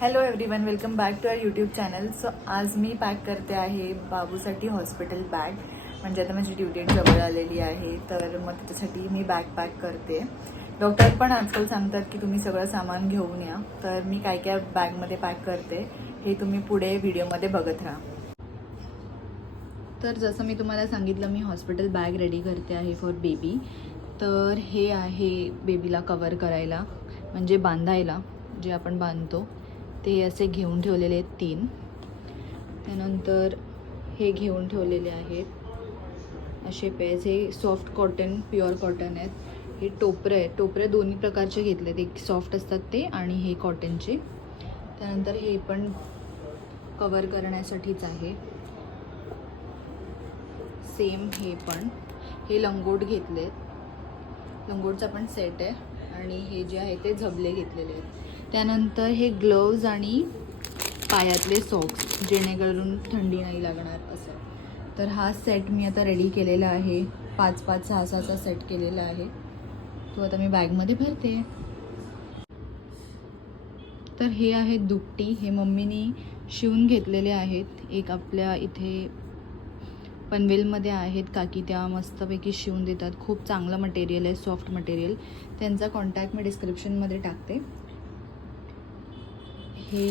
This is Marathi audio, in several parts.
Hello everyone, welcome back to our YouTube channel. So आज मी पॅक करते आहे बाबूसाठी हॉस्पिटल बॅग. म्हणजे आता माझी ड्यू डेट जवळ आलेली आहे, तर मग त्याच्यासाठी मी बॅग पॅक करते. डॉक्टर पण आजकाल सांगतात की तुम्ही सगळं सामान घेऊन या. तर मी काय काय बॅगमध्ये पॅक करते हे तुम्ही पुढे व्हिडिओमध्ये बघत राहा. तर जसं मी तुम्हाला सांगितलं, मी हॉस्पिटल बॅग रेडी करते आहे फॉर बेबी. तर हे आहे बेबीला कवर करायला, म्हणजे बांधायला, जे आपण बांधतो ते असे घेऊन ठेवलेले आहेत 3. त्यानंतर हे घेऊन ठेवलेले आहेत असे पेज. हे सॉफ्ट कॉटन, प्युअर कॉटन आहेत. हे टोपरे दोन्ही प्रकारचे घेतलेत, एक सॉफ्ट असतात ते आणि हे कॉटनचे. त्यानंतर हे पण कवर करण्यासाठीच आहे. सेम हे लंगोट घेतलेत, लंगोटचा पण सेट आहे. आणि हे जे आहे ते झबले घेतलेले आहेत. त्यानंतर हे ग्लोव्ज आणि पायातले सॉक्स, जेणेकरून थंडी नाही लागणार असं. तर हा सेट मी आता रेडी केलेला आहे. 5-5, 6-6चा सेट केलेला आहे. तो आता मी बॅगमध्ये भरते. तर हे आहेत दुपटी. हे मम्मीनी शिवून घेतलेले आहेत. एक आपल्या इथे पनवेलमध्ये आहेत काकी, त्या मस्तपैकी शिवून देतात. खूप चांगलं मटेरियल आहे, सॉफ्ट मटेरियल. त्यांचा कॉन्टॅक्ट मी डिस्क्रिप्शनमध्ये टाकते. हे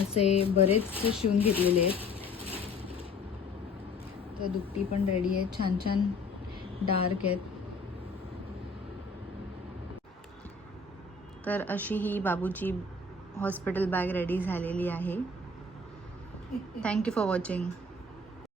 असे बरेच शिवून घेतलेले आहेत. तर दुपटी पण रेडी आहे, छान छान डार्क आहेत. तर अशी ही बाबूची हॉस्पिटल बॅग रेडी झालेली आहे. Thank you for watching.